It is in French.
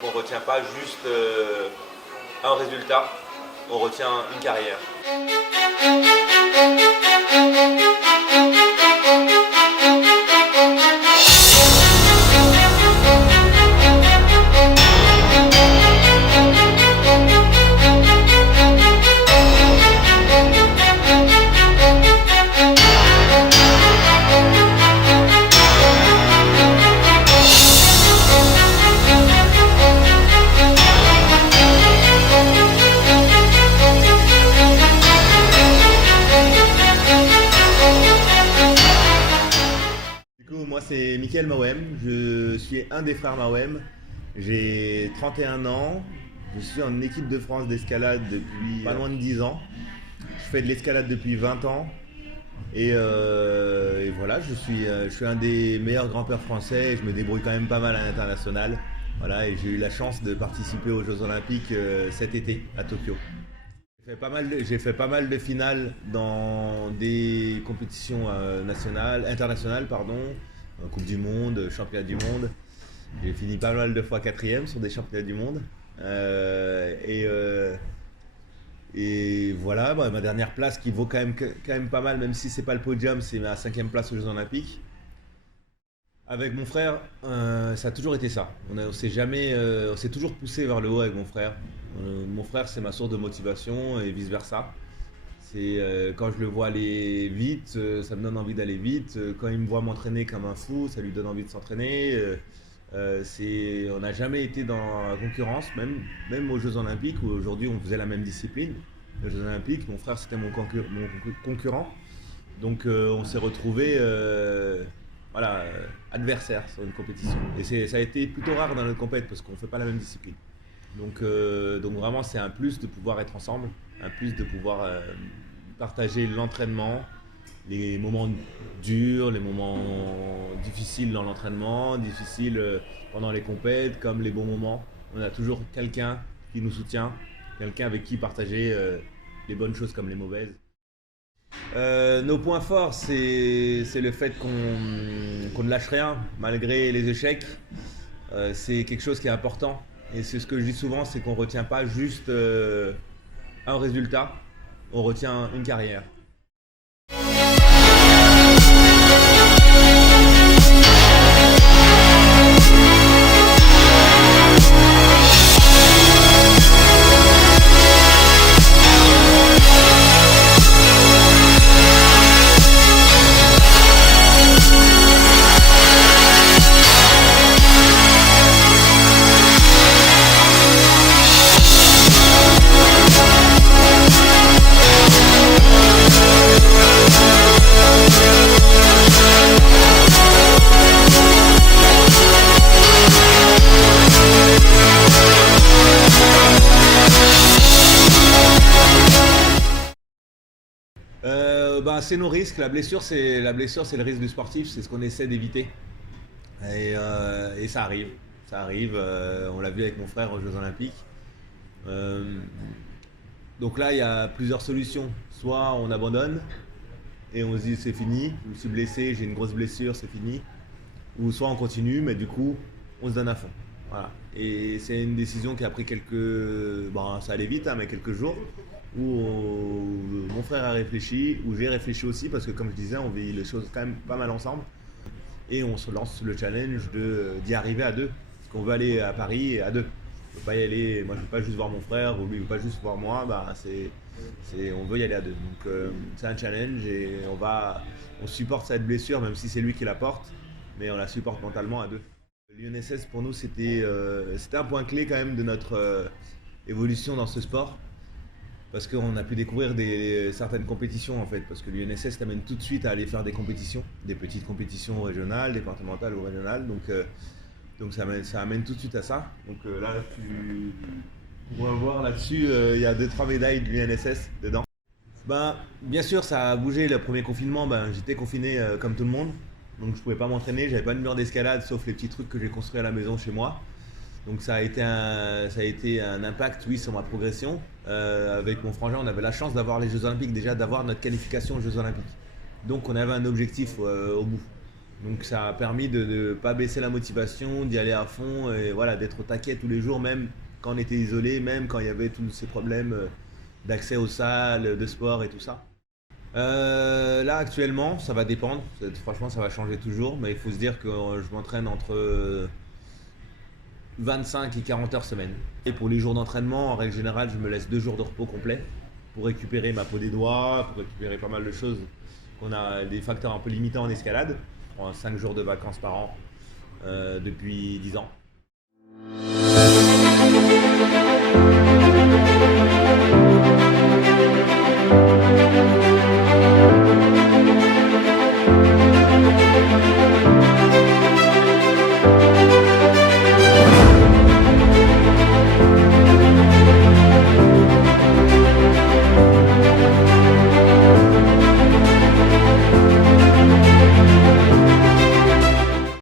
On ne retient pas juste un résultat, on retient une carrière. Moi c'est Mickaël Mawem, je suis un des frères Mawem, j'ai 31 ans, je suis en équipe de France d'escalade depuis pas loin de 10 ans, je fais de l'escalade depuis 20 ans et voilà, je suis un des meilleurs grimpeurs français et je me débrouille quand même pas mal à l'international. Voilà, et j'ai eu la chance de participer aux Jeux Olympiques cet été à Tokyo. J'ai fait pas mal de finales dans des compétitions internationales, Coupe du Monde, Championnat du Monde. J'ai fini pas mal de fois quatrième sur des championnats du monde. Et voilà, ma dernière place qui vaut quand même pas mal, même si c'est pas le podium, c'est ma 5e place aux Jeux Olympiques. Avec mon frère, ça a toujours été ça. On s'est toujours poussé vers le haut avec mon frère. Mon frère, c'est ma source de motivation et vice versa. Quand je le vois aller vite, ça me donne envie d'aller vite. Quand il me voit m'entraîner comme un fou, ça lui donne envie de s'entraîner. On n'a jamais été dans la concurrence, même aux Jeux Olympiques où aujourd'hui on faisait la même discipline. Les Jeux Olympiques, mon frère c'était mon concurrent. Donc on s'est retrouvés adversaires sur une compétition. Et ça a été plutôt rare dans notre compétition parce qu'on ne fait pas la même discipline. Donc vraiment c'est un plus de pouvoir être ensemble, un plus de pouvoir partager l'entraînement, les moments durs, les moments difficiles dans l'entraînement, difficiles pendant les compètes, comme les bons moments. On a toujours quelqu'un qui nous soutient, quelqu'un avec qui partager les bonnes choses comme les mauvaises. Nos points forts, c'est le fait qu'on ne lâche rien malgré les échecs. C'est quelque chose qui est important. Et c'est ce que je dis souvent, c'est qu'on ne retient pas juste un résultat, on retient une carrière. C'est nos risques. La blessure, c'est le risque du sportif. C'est ce qu'on essaie d'éviter. Et ça arrive. On l'a vu avec mon frère aux Jeux Olympiques. Donc là, il y a plusieurs solutions. Soit on abandonne et on se dit c'est fini. Je me suis blessé, j'ai une grosse blessure, c'est fini. Ou soit on continue, mais du coup, on se donne à fond. Voilà. Et c'est une décision qui a pris ça allait vite, mais quelques jours. Où mon frère a réfléchi, où j'ai réfléchi aussi, parce que comme je disais, on vit les choses quand même pas mal ensemble. Et on se lance le challenge d'y arriver à deux. Parce qu'on veut aller à Paris à deux. On ne peut pas y aller, moi je ne veux pas juste voir mon frère, ou lui ne veut pas juste voir moi, on veut y aller à deux. Donc c'est un challenge et on supporte cette blessure, même si c'est lui qui la porte, mais on la supporte mentalement à deux. L'UNSS pour nous c'était un point clé quand même de notre évolution dans ce sport. Parce qu'on a pu découvrir certaines compétitions en fait, parce que l'UNSS t'amène tout de suite à aller faire des compétitions, des petites compétitions régionales, départementales ou régionales, donc ça amène tout de suite à ça. Donc là, on va voir là-dessus, il y a 2-3 médailles de l'UNSS dedans. Bien sûr, ça a bougé le premier confinement, j'étais confiné comme tout le monde, donc je pouvais pas m'entraîner, j'avais pas de mur d'escalade sauf les petits trucs que j'ai construits à la maison chez moi. Donc ça a été un impact, oui, sur ma progression. Avec mon frangin, on avait la chance d'avoir les Jeux Olympiques, déjà d'avoir notre qualification aux Jeux Olympiques. Donc on avait un objectif au bout. Donc ça a permis de ne pas baisser la motivation, d'y aller à fond et voilà, d'être au taquet tous les jours, même quand on était isolé, même quand il y avait tous ces problèmes d'accès aux salles, de sport et tout ça. Là actuellement, ça va dépendre. Franchement, ça va changer toujours, mais il faut se dire que je m'entraîne entre 25 et 40 heures semaine. Et pour les jours d'entraînement, en règle générale, je me laisse 2 jours de repos complet pour récupérer ma peau des doigts, pour récupérer pas mal de choses. On a des facteurs un peu limitants en escalade. Je prends 5 jours de vacances par an depuis 10 ans.